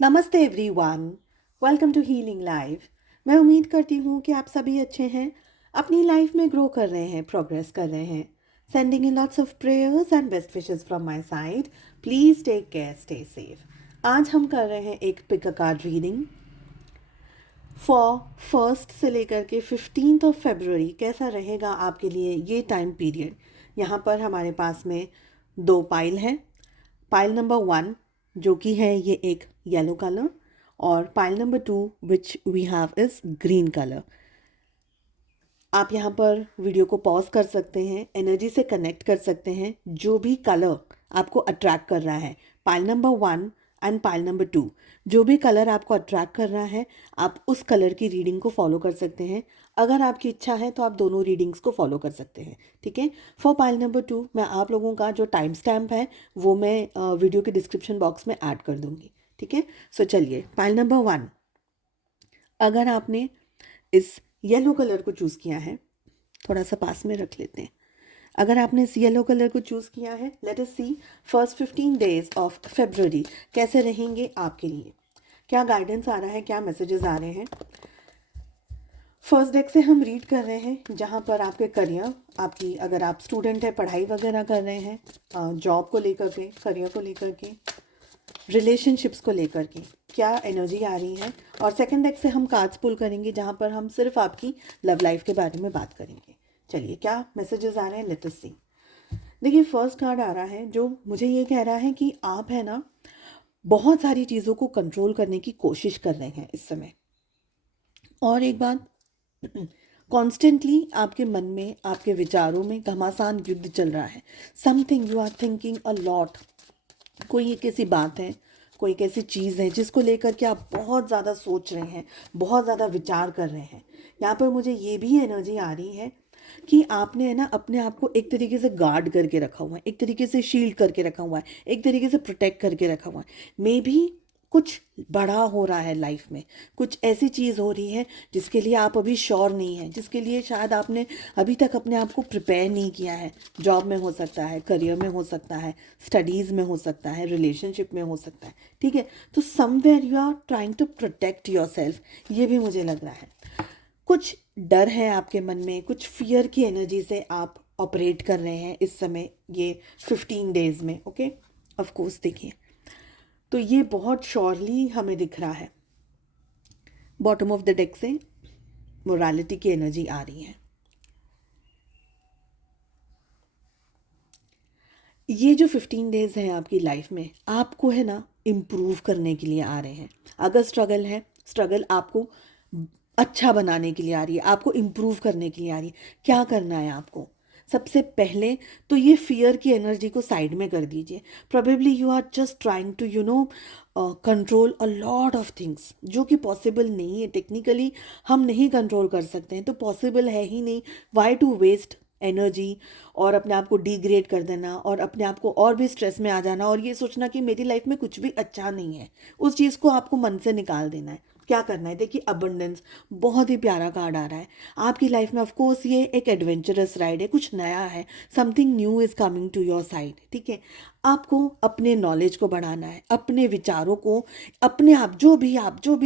नमस्ते everyone, welcome to healing life. मैं उम्मीद करती हूँ कि आप सभी अच्छे हैं, अपनी लाइफ में ग्रो कर रहे हैं, प्रोग्रेस कर रहे हैं। Sending in lots of prayers and best wishes from my side. Please take care, stay safe. आज हम कर रहे हैं एक pick a card reading for first से लेकर के 15 कैसा रहेगा आपके लिए ये टाइम पीरियड। यहाँ पर हमारे पास में दो पाइल हैं। पाइल नंबर 1 जो कि है ये एक येलो कलर, और pile number 2 which we have is green colour. आप यहाँ पर वीडियो को पॉज कर सकते हैं, एनर्जी से कनेक्ट कर सकते हैं। जो भी कलर आपको अट्रैक्ट कर रहा है, pile number 1 and pile number 2, जो भी कलर आपको अट्रैक्ट कर रहा है, आप उस कलर की रीडिंग को फॉलो कर सकते हैं। अगर आपकी इच्छा है तो आप दोनों रीडिंग्स को फॉलो कर सकते हैं। ठीक है। फॉर पाइल नंबर 2 मैं आप लोगों का जो टाइम स्टैम्प है वो मैं वीडियो के डिस्क्रिप्शन बॉक्स में ऐड कर दूंगी। ठीक है। सो चलिए, पाइल नंबर 1, अगर आपने इस येलो कलर को चूज़ किया है, थोड़ा सा पास में रख लेते हैं। अगर आपने इस येलो कलर को चूज़ किया है, let us see first 15 days of फरवरी कैसे रहेंगे आपके लिए। क्या गाइडेंस आ रहा है, क्या मैसेजेस आ रहे हैं। फर्स्ट डेक से हम रीड कर रहे हैं, जहाँ पर आपके करियर, आपकी अगर आप स्टूडेंट है, पढ़ाई वगैरह कर रहे हैं, जॉब को लेकर के, करियर को लेकर के, रिलेशनशिप्स को लेकर के क्या एनर्जी आ रही है। और सेकंड डेक से हम कार्ड्स पुल करेंगे, जहाँ पर हम सिर्फ आपकी लव लाइफ के बारे में बात करेंगे। चलिए, क्या मैसेजेस आ रहे हैं, लेट अस सी। देखिए, फर्स्ट कार्ड आ रहा है जो मुझे ये कह रहा है कि आप है ना, बहुत सारी चीज़ों को कंट्रोल करने की कोशिश कर रहे हैं इस समय। और एक बात, कॉन्स्टेंटली आपके मन में, आपके विचारों में घमासान युद्ध चल रहा है। Something you are thinking a lot. कोई एक ऐसी बात है, कोई एक ऐसी चीज़ है जिसको लेकर के आप बहुत ज़्यादा सोच रहे हैं, बहुत ज़्यादा विचार कर रहे हैं। यहाँ पर मुझे ये भी एनर्जी आ रही है कि आपने है ना अपने आप को एक तरीके से गार्ड करके रखा हुआ है, एक तरीके से शील्ड करके रखा हुआ है, एक तरीके से प्रोटेक्ट करके रखा हुआ है। मे भी कुछ बड़ा हो रहा है लाइफ में, कुछ ऐसी चीज़ हो रही है जिसके लिए आप अभी श्योर नहीं है, जिसके लिए शायद आपने अभी तक अपने आप को प्रिपेयर नहीं किया है। जॉब में हो सकता है, करियर में हो सकता है, स्टडीज़ में हो सकता है, रिलेशनशिप में हो सकता है। ठीक है। तो somewhere you are trying to protect yourself, ये भी मुझे लग रहा है। कुछ डर है आपके मन में, कुछ फियर की एनर्जी से आप ऑपरेट कर रहे हैं इस समय, ये 15 डेज में। ओके, ऑफ कोर्स देखिए, तो ये बहुत श्योरली हमें दिख रहा है। बॉटम ऑफ द डेक से मोरालिटी की एनर्जी आ रही है। ये जो 15 डेज हैं आपकी लाइफ में, आपको है ना इम्प्रूव करने के लिए आ रहे हैं। अगर स्ट्रगल है, स्ट्रगल आपको अच्छा बनाने के लिए आ रही है, आपको इम्प्रूव करने के लिए आ रही है। क्या करना है आपको, सबसे पहले तो ये फियर की एनर्जी को साइड में कर दीजिए। Probably you are just trying to control a lot of things, जो कि पॉसिबल नहीं है। टेक्निकली हम नहीं कंट्रोल कर सकते हैं, तो पॉसिबल है ही नहीं। वाई टू वेस्ट एनर्जी और अपने आप को डिग्रेड कर देना, और अपने आप को और भी स्ट्रेस में आ जाना, और ये सोचना कि मेरी लाइफ में कुछ भी अच्छा नहीं है। उस चीज़ को आपको मन से निकाल देना है। क्या करना है, देखिए, अबंडेंस बहुत ही प्यारा कार्ड आ रहा है आपकी लाइफ में। ऑफ कोर्स ये एक एडवेंचरस राइड है, कुछ नया है, something new is coming to your side. ठीक है। आपको अपने नॉलेज को बढ़ाना है, अपने विचारों को, अपने आप जो भी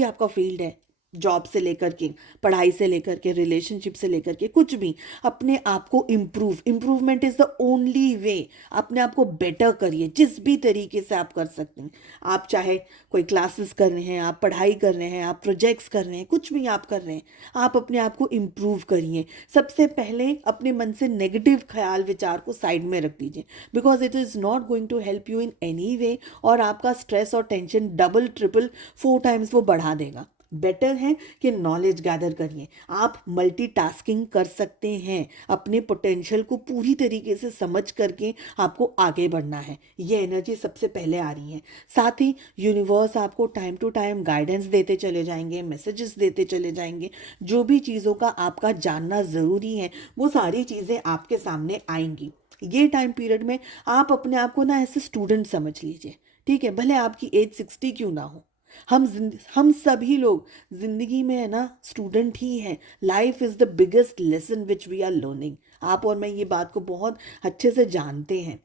आपका फील्ड है, जॉब से लेकर के, पढ़ाई से लेकर के, रिलेशनशिप से लेकर के, कुछ भी, अपने आप को improvement is the only way. अपने आप को बेटर करिए जिस भी तरीके से आप कर सकते हैं। आप चाहे कोई क्लासेस कर रहे हैं, आप पढ़ाई कर रहे हैं, आप प्रोजेक्ट्स कर रहे हैं, कुछ भी आप कर रहे हैं, आप अपने आप को इम्प्रूव करिए। सबसे पहले अपने मन से नेगेटिव ख्याल विचार को साइड में रख दीजिए, because it is not going to help you in any way, और आपका स्ट्रेस और टेंशन डबल ट्रिपल 4 टाइम्स वो बढ़ा देगा। बेटर है कि नॉलेज गैदर करिए। आप मल्टीटास्किंग कर सकते हैं, अपने पोटेंशियल को पूरी तरीके से समझ करके आपको आगे बढ़ना है। ये एनर्जी सबसे पहले आ रही है। साथ ही यूनिवर्स आपको टाइम टू टाइम गाइडेंस देते चले जाएंगे, मैसेजेस देते चले जाएंगे। जो भी चीज़ों का आपका जानना ज़रूरी है, वो सारी चीज़ें आपके सामने आएंगी। ये टाइम पीरियड में आप अपने आप को ना ऐसे स्टूडेंट समझ लीजिए। ठीक है, भले आपकी एज 60 क्यों ना हो। हम सभी लोग जिंदगी में है ना स्टूडेंट ही हैं। Life is the biggest lesson which we are learning. आप और मैं ये बात को बहुत अच्छे से जानते हैं।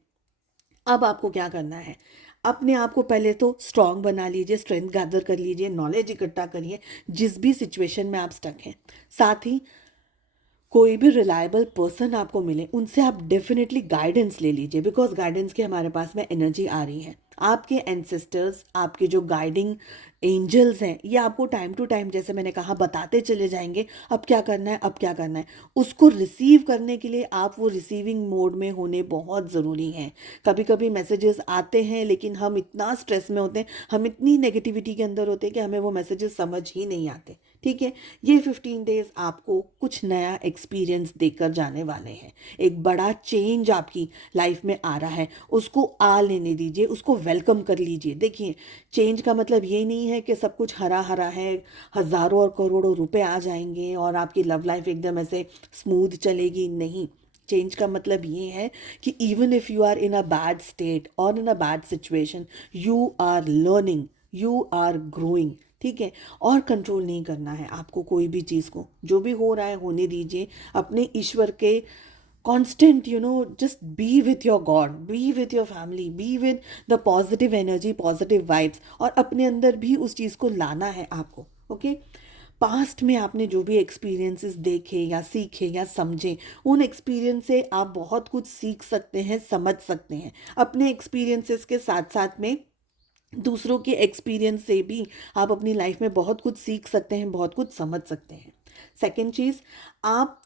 अब आपको क्या करना है, अपने आप को पहले तो स्ट्रांग बना लीजिए, स्ट्रेंथ गैदर कर लीजिए, नॉलेज इकट्ठा करिए जिस भी सिचुएशन में आप स्टक हैं। साथ ही कोई भी रिलायबल पर्सन आपको मिले, उनसे आप डेफिनेटली गाइडेंस ले लीजिए, बिकॉज गाइडेंस की हमारे पास में एनर्जी आ रही है। आपके एंसेस्टर्स, आपके जो गाइडिंग एंजल्स हैं, ये आपको टाइम टू टाइम, जैसे मैंने कहा, बताते चले जाएंगे अब क्या करना है, अब क्या करना है। उसको रिसीव करने के लिए आप वो रिसीविंग मोड में होने बहुत ज़रूरी हैं। कभी कभी मैसेजेस आते हैं लेकिन हम इतना स्ट्रेस में होते हैं, हम इतनी नेगेटिविटी के अंदर होते हैं कि हमें वो मैसेजेस समझ ही नहीं आते। ठीक है, ये 15 डेज आपको कुछ नया एक्सपीरियंस देकर जाने वाले हैं। एक बड़ा चेंज आपकी लाइफ में आ रहा है, उसको आ लेने दीजिए, उसको वेलकम कर लीजिए। देखिए, चेंज का मतलब ये नहीं है कि सब कुछ हरा हरा है, हज़ारों और करोड़ों रुपए आ जाएंगे और आपकी लव लाइफ एकदम ऐसे स्मूथ चलेगी। नहीं, चेंज का मतलब ये है कि even if you are in a bad state और in a bad situation, you are learning, you are growing. ठीक है, और कंट्रोल नहीं करना है आपको कोई भी चीज़ को, जो भी हो रहा है होने दीजिए। अपने ईश्वर के constant, just be with your God, B with your family, B with the positive energy, positive vibes, और अपने अंदर भी उस चीज़ को लाना है आपको। ओके, पास्ट में आपने जो भी एक्सपीरियंसेस देखे या सीखे या समझे, उन एक्सपीरियंस से आप बहुत कुछ सीख सकते हैं, समझ सकते हैं। अपने एक्सपीरियंसेस के साथ साथ में दूसरों के एक्सपीरियंस से भी आप अपनी लाइफ में बहुत कुछ सीख सकते हैं, बहुत कुछ समझ सकते हैं। सेकंड चीज़, आप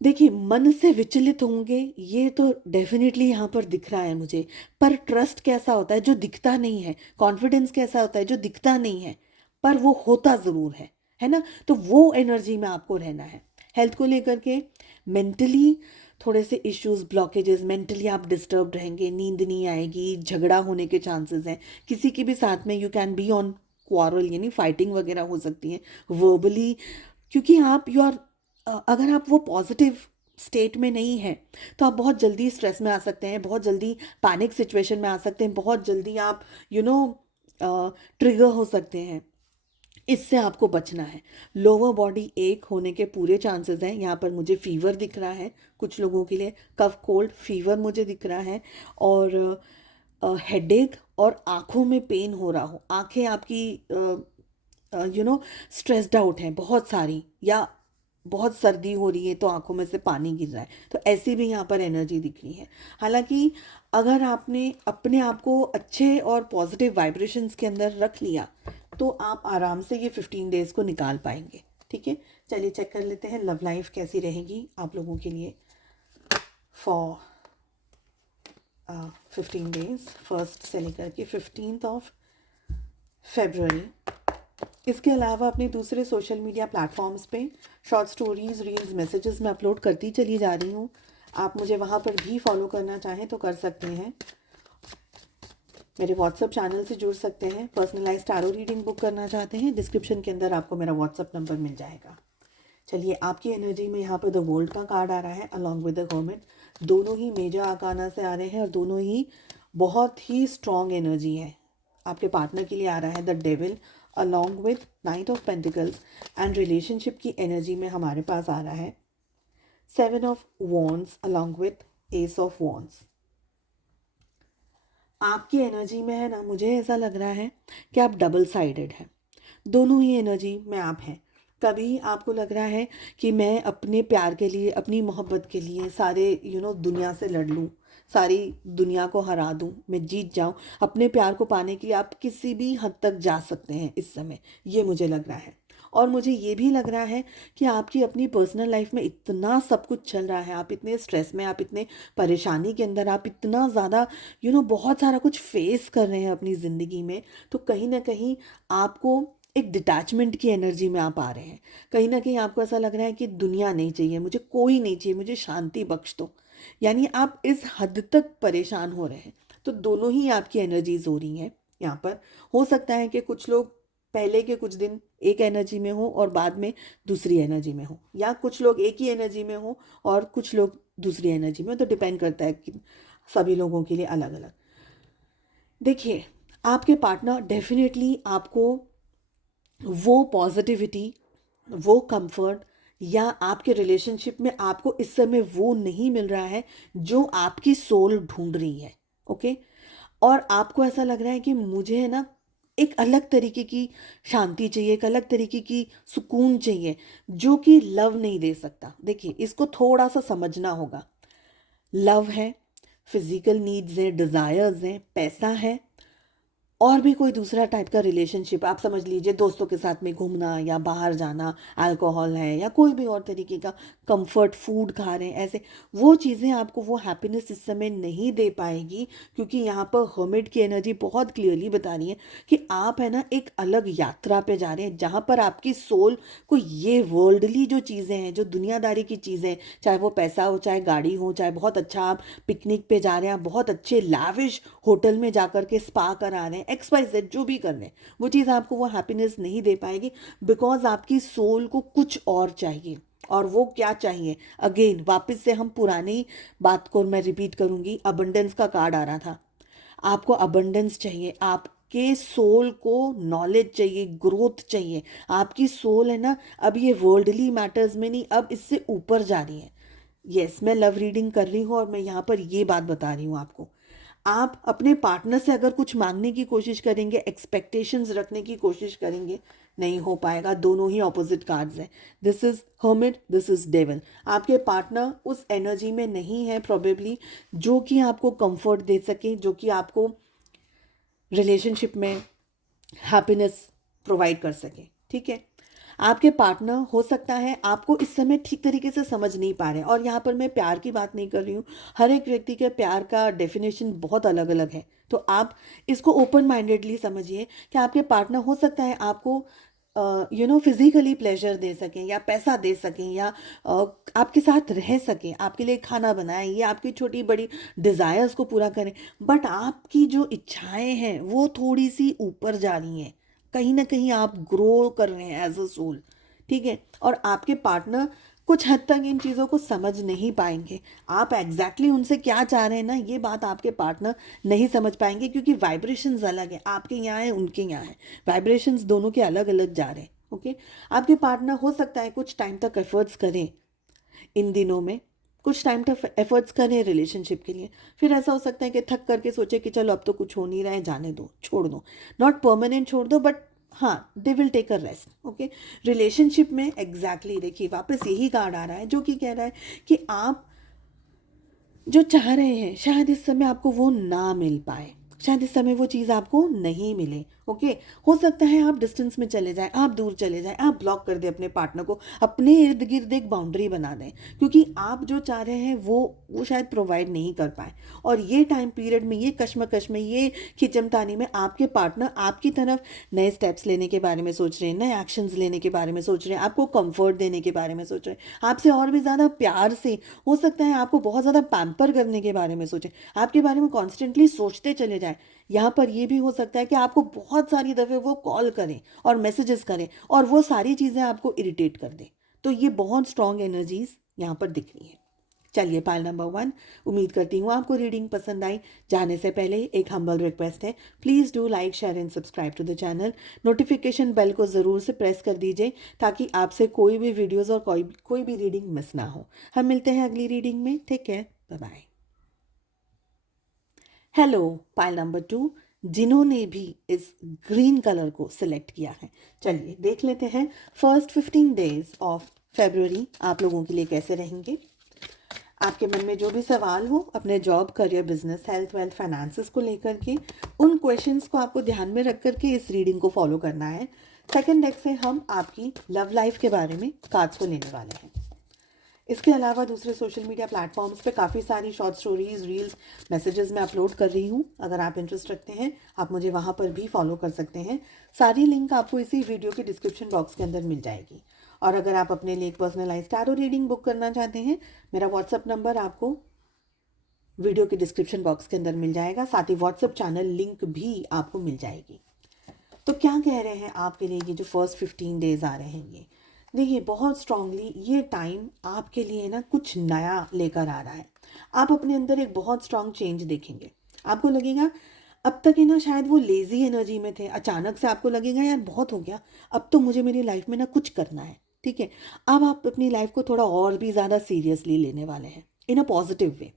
देखिए, मन से विचलित होंगे, ये तो डेफिनेटली यहाँ पर दिख रहा है मुझे। पर ट्रस्ट कैसा होता है जो दिखता नहीं है, कॉन्फिडेंस कैसा होता है जो दिखता नहीं है पर वो होता ज़रूर है ना। तो वो एनर्जी में आपको रहना है। हेल्थ को लेकर के मेंटली थोड़े से इश्यूज, ब्लॉकेजेस, मेंटली आप डिस्टर्ब रहेंगे, नींद नहीं आएगी, झगड़ा होने के चांसेस हैं किसी के भी साथ में। You can be on quarrel, यानी फाइटिंग वगैरह हो सकती है वर्बली, क्योंकि आप अगर आप वो पॉजिटिव स्टेट में नहीं है तो आप बहुत जल्दी स्ट्रेस में आ सकते हैं, बहुत जल्दी पैनिक सिचुएशन में आ सकते हैं, बहुत जल्दी आप ट्रिगर हो सकते हैं। इससे आपको बचना है। लोअर बॉडी एक होने के पूरे चांसेस हैं। यहाँ पर मुझे फीवर दिख रहा है, कुछ लोगों के लिए कफ कोल्ड फीवर मुझे दिख रहा है, और हेडेक और आँखों में पेन हो रहा हो, आँखें आपकी स्ट्रेस्ड आउट हैं बहुत सारी, या बहुत सर्दी हो रही है तो आंखों में से पानी गिर रहा है, तो ऐसी भी यहाँ पर एनर्जी दिख रही है। हालांकि अगर आपने अपने आप को अच्छे और पॉजिटिव वाइब्रेशंस के अंदर रख लिया तो आप आराम से ये 15 डेज़ को निकाल पाएंगे। ठीक है, चलिए चेक कर लेते हैं लव लाइफ कैसी रहेगी आप लोगों के लिए फॉर 15 डेज़, 1 से लेकर के 15 फरवरी। इसके अलावा अपने दूसरे सोशल मीडिया प्लेटफॉर्म्स पे शॉर्ट स्टोरीज़, रील्स, मैसेजेस मैं अपलोड करती चली जा रही हूँ। आप मुझे वहाँ पर भी फॉलो करना चाहें तो कर सकते हैं। मेरे व्हाट्सएप चैनल से जुड़ सकते हैं। पर्सनलाइज्ड टैरो रीडिंग बुक करना चाहते हैं, डिस्क्रिप्शन के अंदर आपको मेरा व्हाट्सएप नंबर मिल जाएगा। चलिए, आपकी एनर्जी में यहाँ पर द वर्ल्ड का कार्ड आ रहा है अलॉन्ग विद द गवर्नमेंट। दोनों ही मेजर आर्काना से आ रहे हैं और दोनों ही बहुत ही स्ट्रॉन्ग एनर्जी है। आपके पार्टनर के लिए आ रहा है the devil along with night of pentacles, and relationship की एनर्जी में हमारे पास आ रहा है 7 of wands along with S of wands. आपकी एनर्जी में है ना, मुझे ऐसा लग रहा है कि आप डबल साइडेड हैं। दोनों ही एनर्जी में आप हैं। कभी आपको लग रहा है कि मैं अपने प्यार के लिए, अपनी मोहब्बत के लिए सारे दुनिया से लड़ लूँ, सारी दुनिया को हरा दूँ, मैं जीत जाऊँ। अपने प्यार को पाने के लिए आप किसी भी हद तक जा सकते हैं इस समय, ये मुझे लग रहा है। और मुझे ये भी लग रहा है कि आपकी अपनी पर्सनल लाइफ में इतना सब कुछ चल रहा है, आप इतने स्ट्रेस में, आप इतने परेशानी के अंदर, आप इतना ज़्यादा बहुत सारा कुछ फेस कर रहे हैं अपनी ज़िंदगी में, तो कहीं ना कहीं आपको एक डिटैचमेंट की एनर्जी में आप आ रहे हैं। कहीं ना कहीं आपको ऐसा लग रहा है कि दुनिया नहीं चाहिए मुझे, कोई नहीं चाहिए मुझे, शांति बख्श दो। यानी आप इस हद तक परेशान हो रहे हैं। तो दोनों ही आपकी एनर्जीज हो रही हैं यहाँ पर। हो सकता है कि कुछ लोग पहले के कुछ दिन एक एनर्जी में हो और बाद में दूसरी एनर्जी में हो, या कुछ लोग एक ही एनर्जी में हो और कुछ लोग दूसरी एनर्जी में हो, तो डिपेंड करता है कि सभी लोगों के लिए अलग अलग। देखिए, आपके पार्टनर डेफिनेटली आपको वो पॉजिटिविटी, वो कंफर्ट, या आपके रिलेशनशिप में आपको इस समय वो नहीं मिल रहा है जो आपकी सोल ढूंढ रही है। ओके, और आपको ऐसा लग रहा है कि मुझे है ना एक अलग तरीके की शांति चाहिए, एक अलग तरीके की सुकून चाहिए, जो कि लव नहीं दे सकता। देखिए, इसको थोड़ा सा समझना होगा। लव है, फिजिकल नीड्स है, डिज़ायर्स हैं, पैसा है, और भी कोई दूसरा टाइप का रिलेशनशिप आप समझ लीजिए, दोस्तों के साथ में घूमना या बाहर जाना, अल्कोहल है या कोई भी और तरीके का कंफर्ट फूड खा रहे हैं, ऐसे वो चीज़ें आपको वो हैप्पीनेस इस समय नहीं दे पाएगी। क्योंकि यहाँ पर हर्मिट की एनर्जी बहुत क्लियरली बता रही है कि आप है ना एक अलग यात्रा पे जा रहे हैं, जहाँ पर आपकी सोल को ये वर्ल्डली जो चीज़ें हैं, जो दुनियादारी की चीज़ें, चाहे वो पैसा हो, चाहे गाड़ी हो, चाहे बहुत अच्छा आप पिकनिक पे जा रहे हैं, आप बहुत अच्छे लाविश होटल में जाकर के स्पा करा रहे हैं, एक्स वाई जेड जो भी कर रहे हैं, वो चीज़ आपको वो हैप्पीनेस नहीं दे पाएगी। बिकॉज आपकी सोल को कुछ और चाहिए। और वो क्या चाहिए, अगेन वापस से हम पुरानी बात को मैं रिपीट करूंगी, अबंडेंस का कार्ड आ रहा था। आपको अबंडेंस चाहिए, आपके सोल को नॉलेज चाहिए, ग्रोथ चाहिए। आपकी सोल है ना अब ये वर्ल्डली मैटर्स में नहीं, अब इससे ऊपर जा रही है। यस, मैं लव रीडिंग कर रही हूँ और मैं यहाँ पर ये बात बता रही हूँ आपको। आप अपने पार्टनर से अगर कुछ मांगने की कोशिश करेंगे, एक्सपेक्टेशंस रखने की कोशिश करेंगे, नहीं हो पाएगा। दोनों ही ऑपोजिट कार्ड्स हैं। This is hermit, this is devil. आपके पार्टनर उस एनर्जी में नहीं है प्रोबेबली, जो कि आपको कंफर्ट दे सके, जो कि आपको रिलेशनशिप में हैप्पीनेस प्रोवाइड कर सके। ठीक है, आपके पार्टनर हो सकता है आपको इस समय ठीक तरीके से समझ नहीं पा रहे हैं। और यहाँ पर मैं प्यार की बात नहीं कर रही हूँ, हर एक व्यक्ति के प्यार का डेफिनेशन बहुत अलग अलग है। तो आप इसको ओपन माइंडेडली समझिए कि आपके पार्टनर हो सकता है आपको फिजिकली प्लेजर दे सकें, या पैसा दे सकें, या आपके साथ रह सकें, आपके लिए खाना बनाएं, या आपकी छोटी बड़ी डिज़ायर्स को पूरा करें। बट आपकी जो इच्छाएं हैं वो थोड़ी सी ऊपर जा रही हैं, कहीं ना कहीं आप ग्रो कर रहे हैं एज अ सोल। ठीक है, और आपके पार्टनर कुछ हद तक इन चीज़ों को समझ नहीं पाएंगे। आप एग्जैक्टली उनसे क्या चाह रहे हैं ना, ये बात आपके पार्टनर नहीं समझ पाएंगे, क्योंकि वाइब्रेशंस अलग है, आपके यहाँ है, उनके यहाँ है। वाइब्रेशंस दोनों के अलग अलग जा रहे हैं। ओके, आपके पार्टनर हो सकता है कुछ टाइम तक एफर्ट्स करें, इन दिनों में कुछ टाइम तक एफर्ट्स करें रिलेशनशिप के लिए, फिर ऐसा हो सकता है कि थक करके सोचे कि चलो अब तो कुछ हो नहीं रहा है, जाने दो, छोड़ दो। नॉट परमानेंट छोड़ दो, बट हाँ, they will take a rest. Okay, relationship में एग्जैक्टली देखिए वापस यही कार्ड आ रहा है जो कि कह रहा है कि आप जो चाह रहे हैं शायद इस समय आपको वो ना मिल पाए, शायद इस समय वो चीज़ आपको नहीं मिले। ओके, हो सकता है आप डिस्टेंस में चले जाएं, आप दूर चले जाएं, आप ब्लॉक कर दें अपने पार्टनर को, अपने इर्द गिर्द एक बाउंड्री बना दें, क्योंकि आप जो चाह रहे हैं वो शायद प्रोवाइड नहीं कर पाए। और ये टाइम पीरियड में, ये कश्मकश में, ये खिंचमतानी में आपके पार्टनर आपकी तरफ नए स्टेप्स लेने के बारे में सोच रहे हैं, नए एक्शंस लेने के बारे में सोच रहे हैं, आपको कंफर्ट देने के बारे में सोच रहे हैं, आपसे और भी ज़्यादा प्यार से, हो सकता है आपको बहुत ज़्यादा पैम्पर करने के बारे में सोचें, आपके बारे में कॉन्स्टेंटली सोचते चले जाएं। यहाँ पर ये भी हो सकता है कि आपको बहुत सारी दफ़े वो कॉल करें और मैसेजेस करें और वो सारी चीज़ें आपको इरिटेट कर दें। तो ये बहुत स्ट्रॉन्ग एनर्जीज यहाँ पर दिख रही हैं। चलिए, पाइल नंबर 1, उम्मीद करती हूँ आपको रीडिंग पसंद आई। जाने से पहले एक हम्बल रिक्वेस्ट है, please do like, share and subscribe to the channel. Notification bell को ज़रूर से प्रेस कर दीजिए ताकि आपसे कोई भी वीडियोज़ और कोई भी रीडिंग मिस ना हो। हम मिलते हैं अगली रीडिंग में। Take care, bye bye. Hello, pile number 2, जिन्होंने भी इस ग्रीन कलर को सिलेक्ट किया है, चलिए देख लेते हैं फर्स्ट 15 डेज ऑफ फेब्रुअरी आप लोगों के लिए कैसे रहेंगे। आपके मन में जो भी सवाल हो अपने job, career, business, health, wealth, finances को लेकर के, उन क्वेश्चंस को आपको ध्यान में रख करके इस रीडिंग को फॉलो करना है। सेकंड डेक से हम आपकी लव लाइफ के बारे में कार्ड्स को लेने वाले हैं। इसके अलावा दूसरे सोशल मीडिया प्लेटफॉर्म्स पे काफ़ी सारी शॉर्ट स्टोरीज, रील्स, मैसेजेस मैं अपलोड कर रही हूँ। अगर आप इंटरेस्ट रखते हैं आप मुझे वहाँ पर भी फॉलो कर सकते हैं। सारी लिंक आपको इसी वीडियो के डिस्क्रिप्शन बॉक्स के अंदर मिल जाएगी। और अगर आप अपने लिए एक पर्सनलाइज्ड टैरो रीडिंग बुक करना चाहते हैं, मेरा व्हाट्सअप नंबर आपको वीडियो के डिस्क्रिप्शन बॉक्स के अंदर मिल जाएगा, साथ ही व्हाट्सअप चैनल लिंक भी आपको मिल जाएगी। तो क्या कह रहे हैं आपके लिए ये जो फर्स्ट 15 डेज आ रहे हैं, ये देखिए बहुत स्ट्रांगली ये टाइम आपके लिए ना कुछ नया लेकर आ रहा है। आप अपने अंदर एक बहुत स्ट्रांग चेंज देखेंगे। आपको लगेगा अब तक है ना शायद वो लेजी एनर्जी में थे, अचानक से आपको लगेगा यार बहुत हो गया, अब तो मुझे मेरी लाइफ में ना कुछ करना है। ठीक है, अब आप अपनी लाइफ को थोड़ा और भी ज़्यादा सीरियसली लेने वाले हैं, इन अ पॉजिटिव वे।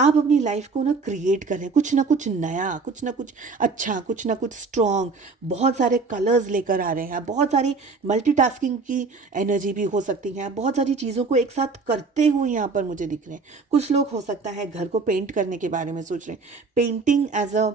आप अपनी लाइफ को ना क्रिएट करें, कुछ ना कुछ नया, कुछ ना कुछ अच्छा, कुछ ना कुछ स्ट्रॉन्ग। बहुत सारे कलर्स लेकर आ रहे हैं, बहुत सारी मल्टीटास्किंग की एनर्जी भी हो सकती है, बहुत सारी चीज़ों को एक साथ करते हुए यहाँ पर मुझे दिख रहे हैं। कुछ लोग हो सकता है घर को पेंट करने के बारे में सोच रहे हैं, painting as a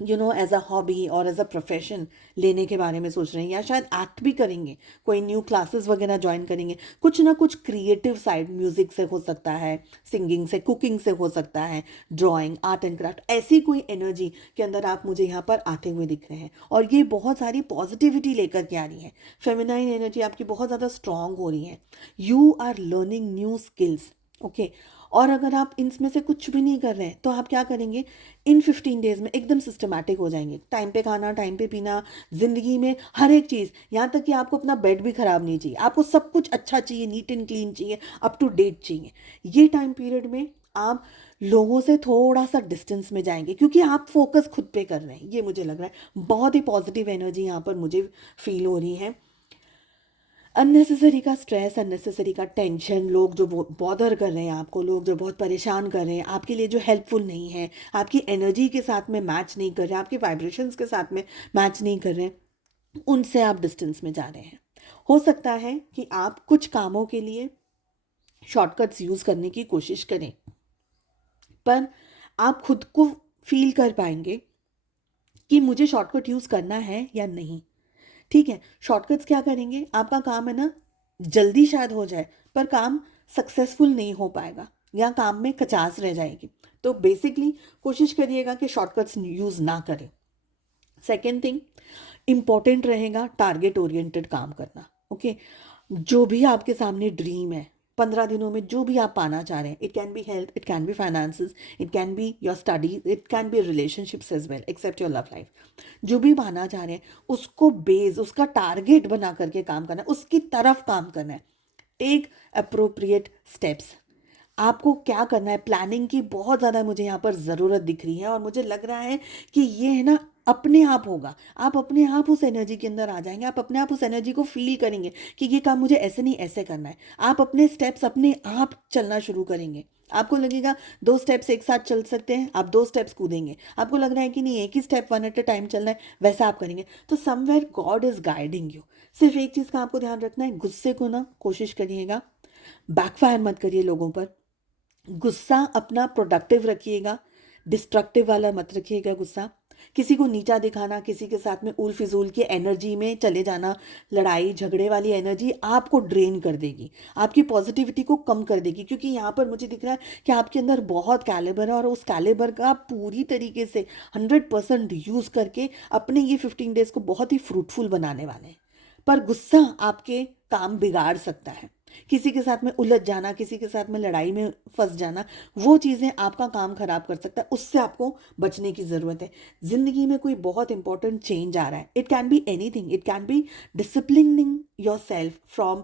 as a hobby और एज अ प्रोफेशन लेने के बारे में सोच रहे हैं, या शायद एक्ट भी करेंगे, कोई न्यू क्लासेस वगैरह ज्वाइन करेंगे। कुछ ना कुछ क्रिएटिव साइड, म्यूजिक से हो सकता है, सिंगिंग से, कुकिंग से हो सकता है, ड्राइंग, आर्ट एंड क्राफ्ट, ऐसी कोई एनर्जी के अंदर आप मुझे यहाँ पर आते हुए दिख रहे हैं। और ये बहुत सारी पॉजिटिविटी लेकर के आ रही है, फेमिनाइन एनर्जी आपकी बहुत ज़्यादा स्ट्रांग हो रही है। You are learning new skills. Okay, और अगर आप इनमें से कुछ भी नहीं कर रहे हैं तो आप क्या करेंगे, इन 15 डेज में एकदम सिस्टमैटिक हो जाएंगे। टाइम पे खाना, टाइम पे पीना, ज़िंदगी में हर एक चीज़, यहाँ तक कि आपको अपना बेड भी ख़राब नहीं चाहिए, आपको सब कुछ अच्छा चाहिए, नीट एंड क्लीन चाहिए, अप टू डेट चाहिए। ये टाइम पीरियड में आप लोगों से थोड़ा सा डिस्टेंस में जाएंगे, क्योंकि आप फोकस खुद पे कर रहे हैं। ये मुझे लग रहा है बहुत ही पॉजिटिव एनर्जी यहाँ पर मुझे फील हो रही है। अननेसेसरी का स्ट्रेस, अननेसेसरी का टेंशन, लोग जो बॉदर कर रहे हैं आपको, लोग जो बहुत परेशान कर रहे हैं आपके लिए, जो हेल्पफुल नहीं है, आपकी एनर्जी के साथ में मैच नहीं कर रहे हैं, आपके वाइब्रेशंस के साथ में मैच नहीं कर रहे हैं, उनसे आप डिस्टेंस में जा रहे हैं। हो सकता है कि आप कुछ कामों के लिए शॉर्टकट्स यूज़ करने की कोशिश करें, पर आप खुद को फील कर पाएंगे कि मुझे शॉर्टकट यूज़ करना है या नहीं। ठीक है, शॉर्टकट्स क्या करेंगे, आपका काम है ना, जल्दी शायद हो जाए पर काम सक्सेसफुल नहीं हो पाएगा, या काम में कचास रह जाएगी। तो बेसिकली कोशिश करिएगा कि शॉर्टकट्स यूज़ ना करें। सेकेंड थिंग, इम्पॉर्टेंट रहेगा टारगेट ओरिएंटेड काम करना। ओके, जो भी आपके सामने ड्रीम है, 15 दिनों में जो भी आप पाना चाह रहे हैं, it can be health, it can be finances, it can be your studies, it can be relationships as well, except your love life. जो भी पाना चाह रहे हैं उसको बेस, उसका टारगेट बना करके काम करना है, उसकी तरफ काम करना है। Take appropriate steps. आपको क्या करना है, प्लानिंग की बहुत ज़्यादा मुझे यहाँ पर ज़रूरत दिख रही है, और मुझे लग रहा है कि ये है ना, अपने आप होगा। आप अपने आप उस एनर्जी के अंदर आ जाएंगे, आप अपने आप उस एनर्जी को फील करेंगे कि ये काम मुझे ऐसे नहीं ऐसे करना है। आप अपने स्टेप्स अपने आप चलना शुरू करेंगे। आपको लगेगा 2 स्टेप्स एक साथ चल सकते हैं, आप 2 स्टेप्स कूदेंगे। आपको लग रहा है कि नहीं, एक ही स्टेप 1 एट अ टाइम चलना है, वैसा आप करेंगे। तो somewhere God is guiding you. सिर्फ एक चीज़ का आपको ध्यान रखना है, गुस्से को ना कोशिश करिएगा बैकफायर मत करिए लोगों पर। गुस्सा अपना प्रोडक्टिव रखिएगा, डिस्ट्रक्टिव वाला मत रखिएगा गुस्सा। किसी को नीचा दिखाना, किसी के साथ में उल फिजूल की एनर्जी में चले जाना, लड़ाई झगड़े वाली एनर्जी आपको ड्रेन कर देगी, आपकी पॉजिटिविटी को कम कर देगी। क्योंकि यहाँ पर मुझे दिख रहा है कि आपके अंदर बहुत कैलिबर है, और उस कैलिबर का आप पूरी तरीके से 100% यूज़ करके अपने ये 15 डेज को बहुत ही फ्रूटफुल बनाने वाले हैं। पर गुस्सा आपके काम बिगाड़ सकता है। किसी के साथ में उलझ जाना, किसी के साथ में लड़ाई में फंस जाना, वो चीज़ें आपका काम खराब कर सकता है, उससे आपको बचने की ज़रूरत है। ज़िंदगी में कोई बहुत इंपॉर्टेंट चेंज आ रहा है, it can be anything, it can B disciplining your self from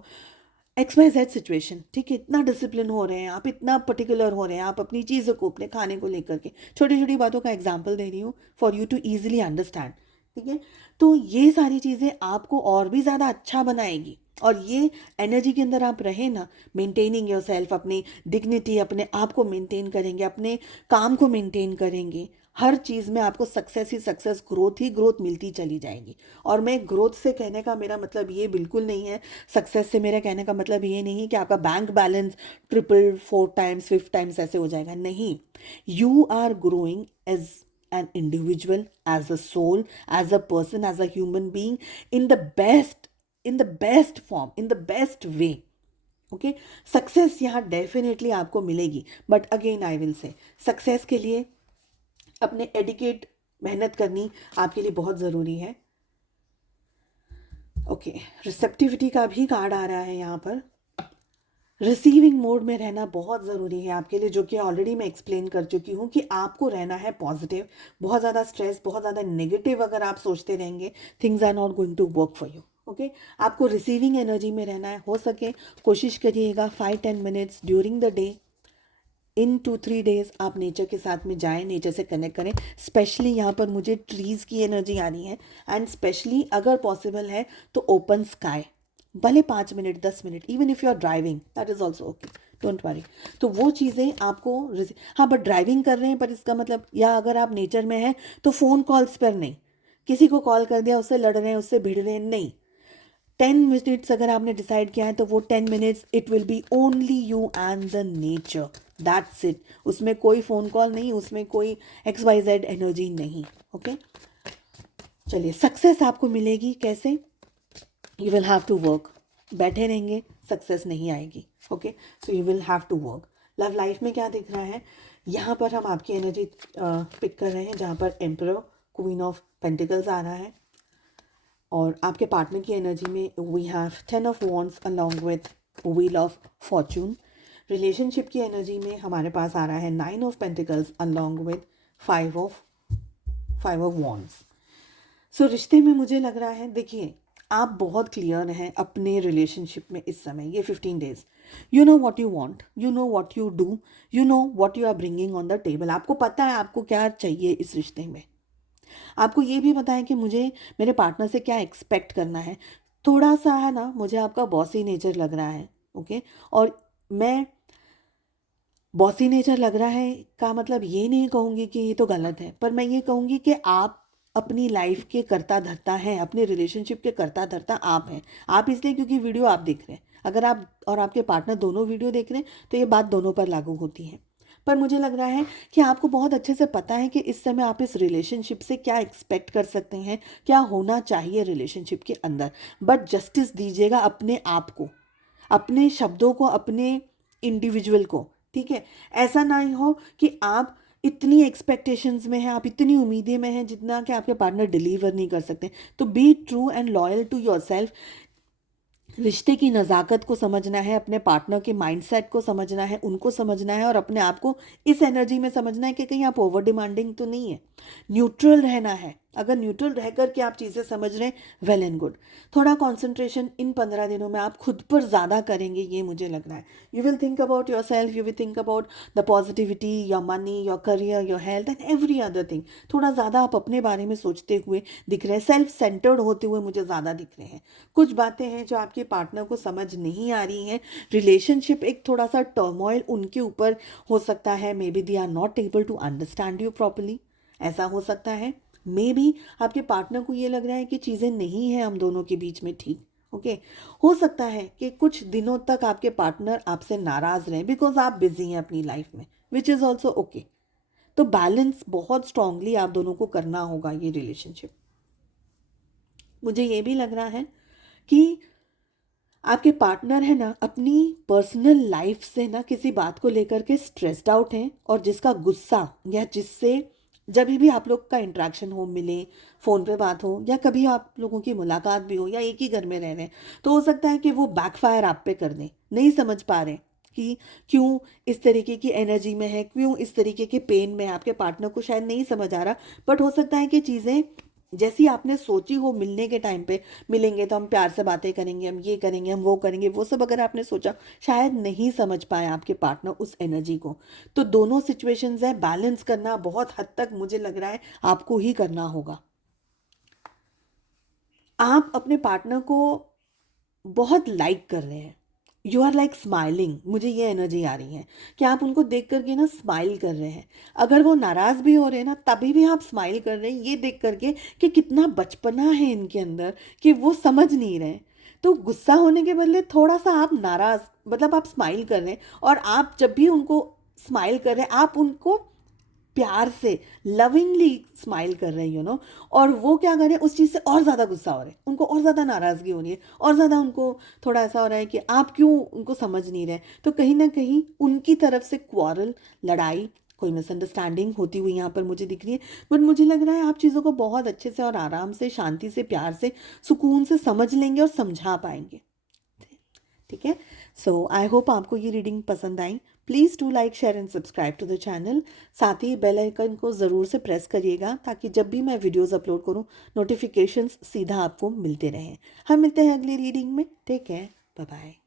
XYZ situation. ठीक है, इतना डिसिप्लिन हो रहे हैं आप, इतना पर्टिकुलर हो रहे हैं आप अपनी चीज़ों को, अपने खाने को लेकर के, छोटी छोटी बातों का एग्जाम्पल दे रही हूँ for you to easily understand. ठीक है, तो ये सारी चीज़ें आपको और भी ज़्यादा अच्छा बनाएगी। और ये एनर्जी के अंदर आप रहे ना, मेंटेनिंग योर सेल्फ, अपनी डिग्निटी, अपने आप को मेंटेन करेंगे, अपने काम को मेंटेन करेंगे, हर चीज़ में आपको सक्सेस ही सक्सेस, ग्रोथ ही ग्रोथ मिलती चली जाएगी। और मैं ग्रोथ से कहने का मेरा मतलब ये बिल्कुल नहीं है, सक्सेस से मेरा कहने का मतलब ये नहीं है कि आपका bank balance triple 4 times 5 times ऐसे हो जाएगा, नहीं। You are growing as an individual, as a soul, as a person, as a human being, in the best, in the best form, in the best way. Okay, success यहाँ definitely आपको मिलेगी, but again I will say, success के लिए अपने adequate मेहनत करनी आपके लिए बहुत ज़रूरी है। ओके, रिसेप्टिविटी का भी कार्ड आ रहा है यहाँ पर। रिसीविंग मोड में रहना बहुत ज़रूरी है आपके लिए, जो कि ऑलरेडी मैं एक्सप्लेन कर चुकी हूँ कि आपको रहना है पॉजिटिव। बहुत ज़्यादा स्ट्रेस, बहुत ज़्यादा नेगेटिव अगर आप सोचते रहेंगे, things are not going to work for you. Okay, आपको रिसीविंग एनर्जी में रहना है। हो सके कोशिश करिएगा 5-10 minutes during the day, in 2-3 days आप नेचर के साथ में जाएं, नेचर से कनेक्ट करें। स्पेशली यहाँ पर मुझे ट्रीज़ की एनर्जी आ रही है, एंड स्पेशली अगर पॉसिबल है तो ओपन स्काई, भले 5 minute 10 minute, even if you are driving that is also okay, don't worry. तो वो चीज़ें आपको हाँ, बट ड्राइविंग कर रहे हैं पर इसका मतलब, या अगर आप नेचर में हैं तो फ़ोन कॉल्स पर नहीं, किसी को कॉल कर दिया उससे लड़ रहे हैं उससे भिड़ रहे हैं, नहीं। 10 मिनट्स अगर आपने डिसाइड किया है तो वो 10 minutes it will be only you and the nature, that's it. उसमें कोई फ़ोन कॉल नहीं, उसमें कोई XYZ एनर्जी नहीं। ओके, चलिए, सक्सेस आपको मिलेगी कैसे? You will have to work. बैठे रहेंगे सक्सेस नहीं आएगी। Okay, so you will have to work. Love life में क्या दिख रहा है? यहाँ पर हम आपकी एनर्जी पिक कर रहे हैं जहाँ पर एम्परर, क्वीन ऑफ पेंटिकल्स आ रहा है, और आपके पार्टनर की एनर्जी में we have 10 of wands along with wheel of fortune. Relationship की एनर्जी में हमारे पास आ रहा है 9 of pentacles along with 5 of wands. So रिश्ते में मुझे लग रहा है, देखिए आप बहुत क्लियर हैं अपने रिलेशनशिप में इस समय, ये 15 days. You know what you want, you know what you do, you know what you are bringing on the table. आपको पता है आपको क्या चाहिए इस रिश्ते में। आपको ये भी पता है कि मुझे मेरे पार्टनर से क्या एक्सपेक्ट करना है। थोड़ा सा है ना, मुझे आपका बॉसी नेचर लग रहा है। ओके, और मैं बॉसी नेचर लग रहा है का मतलब ये नहीं कहूँगी कि ये तो गलत है, पर मैं ये कहूँगी कि आप अपनी लाइफ के करता धरता हैं, अपने रिलेशनशिप के करता धरता आप हैं। आप इसलिए क्योंकि वीडियो आप देख रहे हैं, अगर आप और आपके पार्टनर दोनों वीडियो देख रहे हैं तो ये बात दोनों पर लागू होती है। पर मुझे लग रहा है कि आपको बहुत अच्छे से पता है कि इस समय आप इस रिलेशनशिप से क्या एक्सपेक्ट कर सकते हैं, क्या होना चाहिए रिलेशनशिप के अंदर। बट जस्टिस दीजिएगा अपने आप को, अपने शब्दों को, अपने इंडिविजुअल को। ठीक है, ऐसा ना ही हो कि आप इतनी एक्सपेक्टेशंस में हैं, आप इतनी उम्मीदें में हैं जितना कि आपके पार्टनर डिलीवर नहीं कर सकते। तो be true and loyal to yourself. रिश्ते की नज़ाकत को समझना है, अपने पार्टनर के माइंडसेट को समझना है, उनको समझना है, और अपने आप को इस एनर्जी में समझना है कि कहीं आप ओवर डिमांडिंग तो नहीं है। न्यूट्रल रहना है। अगर न्यूट्रल रह कर के आप चीज़ें समझ रहे हैं, वेल एंड गुड। थोड़ा कंसंट्रेशन इन 15 दिनों में आप खुद पर ज़्यादा करेंगे, ये मुझे लग रहा है। You will think about your self, you will think about the positivity, your money, your career, your health and every other thing. थोड़ा ज़्यादा आप अपने बारे में सोचते हुए दिख रहे हैं, सेल्फ सेंटर्ड होते हुए मुझे ज़्यादा दिख रहे हैं। कुछ बातें हैं जो आपके पार्टनर को समझ नहीं आ रही हैं। रिलेशनशिप एक थोड़ा सा टर्मोइल उनके ऊपर हो सकता है। Maybe they are not able to understand you properly, ऐसा हो सकता है। मे बी आपके पार्टनर को ये लग रहा है कि चीज़ें नहीं हैं हम दोनों के बीच में ठीक। ओके, हो सकता है कि कुछ दिनों तक आपके पार्टनर आपसे नाराज़ रहें बिकॉज आप बिजी हैं अपनी लाइफ में, विच इज़ ऑल्सो ओके। तो बैलेंस बहुत स्ट्रांगली आप दोनों को करना होगा ये रिलेशनशिप। मुझे ये भी लग रहा है कि आपके पार्टनर है ना, अपनी पर्सनल लाइफ से ना किसी बात को लेकर के स्ट्रेस्ड आउट हैं, और जिसका गुस्सा, या जिससे जब भी आप लोग का इंटरेक्शन हो, मिले, फ़ोन पे बात हो, या कभी आप लोगों की मुलाकात भी हो, या एक ही घर में रह रहे हैं, तो हो सकता है कि वो बैकफायर आप पे कर दें। नहीं समझ पा रहे कि क्यों इस तरीके की एनर्जी में है, क्यों इस तरीके के पेन में है। आपके पार्टनर को शायद नहीं समझ आ रहा, बट हो सकता है कि चीज़ें जैसी आपने सोची हो, मिलने के टाइम पे मिलेंगे तो हम प्यार से बातें करेंगे, हम ये करेंगे, हम वो करेंगे, वो सब अगर आपने सोचा, शायद नहीं समझ पाए आपके पार्टनर उस एनर्जी को। तो दोनों सिचुएशंस है, बैलेंस करना बहुत हद तक मुझे लग रहा है आपको ही करना होगा। आप अपने पार्टनर को बहुत लाइक कर रहे हैं, यू आर लाइक स्माइलिंग, मुझे ये एनर्जी आ रही है कि आप उनको देख करके ना स्माइल कर रहे हैं। अगर वो नाराज़ भी हो रहे हैं ना, तभी भी आप स्माइल कर रहे हैं, ये देख करके कि कितना बचपना है इनके अंदर कि वो समझ नहीं रहे। तो गुस्सा होने के बदले थोड़ा सा आप नाराज़, मतलब आप स्माइल कर रहे हैं, और आप जब भी उनको स्माइल कर रहे हैं, आप उनको प्यार से लविंगली स्माइल कर रहे हैं, और वो क्या कर रहे हैं, उस चीज़ से और ज़्यादा गुस्सा हो रहे हैं, उनको और ज़्यादा नाराज़गी हो रही है, और ज़्यादा उनको थोड़ा ऐसा हो रहा है कि आप क्यों उनको समझ नहीं रहे। तो कहीं ना कहीं उनकी तरफ से क्वारल, लड़ाई, कोई मिसअंडरस्टैंडिंग होती हुई यहाँ पर मुझे दिख रही है। बट मुझे लग रहा है आप चीज़ों को बहुत अच्छे से और आराम से, शांति से, प्यार से, सुकून से समझ लेंगे और समझा पाएंगे। ठीक है, सो आई होप आपको ये रीडिंग पसंद आई। Please do like, share and subscribe to the channel. साथ ही बेल आइकन को ज़रूर से प्रेस करिएगा ताकि जब भी मैं वीडियोस अपलोड करूं, नोटिफिकेशंस सीधा आपको मिलते रहें। हम मिलते हैं अगली रीडिंग में। Take care, bye bye.